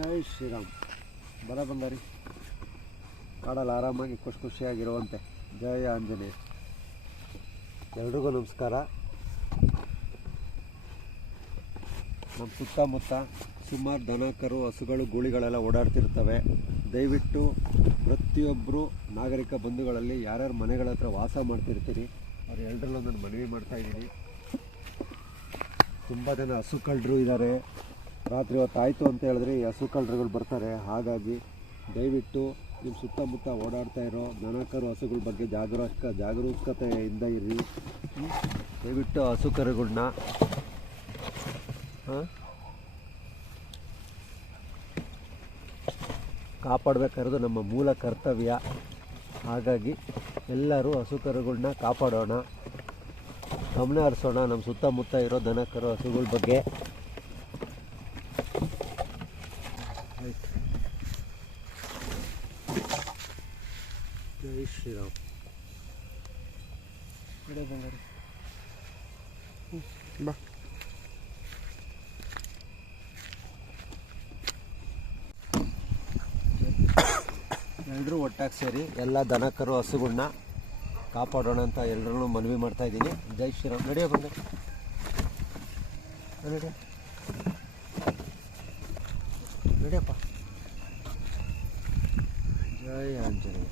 ಜೈ ಶ್ರೀರಾಮ್. ಬರ ಬಂಗಾರಿ ಕಾಡಲ್ಲಿ ಆರಾಮಾಗಿ ಖುಷಿಯಾಗಿರುವಂತೆ. ಜಯ ಆಂಜನೇಯ. ಎಲ್ರಿಗೂ ನಮಸ್ಕಾರ. ನಮ್ಮ ಸುತ್ತಮುತ್ತ ಸುಮಾರು ದನ ಕರು ಹಸುಗಳು ಗೂಳಿಗಳೆಲ್ಲ ಓಡಾಡ್ತಿರ್ತವೆ. ದಯವಿಟ್ಟು ಪ್ರತಿಯೊಬ್ಬರು ನಾಗರಿಕ ಬಂಧುಗಳಲ್ಲಿ ಯಾರ್ಯಾರು ಮನೆಗಳ ಹತ್ರ ವಾಸ ಮಾಡ್ತಿರ್ತೀರಿ ಅವ್ರು ಎಲ್ಲರಲ್ಲೂ ನಾನು ಮನವಿ ಮಾಡ್ತಾಯಿದ್ದೀನಿ. ತುಂಬ ಜನ ಹಸು ಕಳ್ಳರು ಇದ್ದಾರೆ. ರಾತ್ರಿ ಹೊತ್ತಾಯಿತು ಅಂತ ಹೇಳಿದ್ರೆ ಈ ಹಸು ಕಳ್ಳರುಗಳು ಬರ್ತಾರೆ. ಹಾಗಾಗಿ ದಯವಿಟ್ಟು ನಿಮ್ಮ ಸುತ್ತಮುತ್ತ ಓಡಾಡ್ತಾ ಇರೋ ದನಕರು ಹಸುಗಳ ಬಗ್ಗೆ ಜಾಗರೂಕತೆಯಿಂದ ಇರಿ. ದಯವಿಟ್ಟು ಹಸು ಕರುಗಳನ್ನ ಕಾಪಾಡಬೇಕಾಗಿರೋದು ನಮ್ಮ ಮೂಲ ಕರ್ತವ್ಯ. ಹಾಗಾಗಿ ಎಲ್ಲರೂ ಹಸು ಕರುಗಳನ್ನ ಕಾಪಾಡೋಣ, ಗಮನ ಹರಿಸೋಣ ನಮ್ಮ ಸುತ್ತಮುತ್ತ ಇರೋ ದನಕರು ಹಸುಗಳ ಬಗ್ಗೆ. ಜೈ ಶ್ರೀರಾಮ್. ಬಾ. ಎಲ್ಲರೂ ಒಟ್ಟಾಗಿ ಸೇರಿ ಎಲ್ಲ ದನಕರು ಹಸುಗಳನ್ನ ಕಾಪಾಡೋಣ ಅಂತ ಎಲ್ಲರೂ ಮನವಿ ಮಾಡ್ತಾಯಿದ್ದೀನಿ. ಜೈ ಶ್ರೀರಾಮ್. ನಡೆಯ ಬಂದ ನಡೆಯಪ್ಪ. ಜೈ ಆಂಜನೇಯ.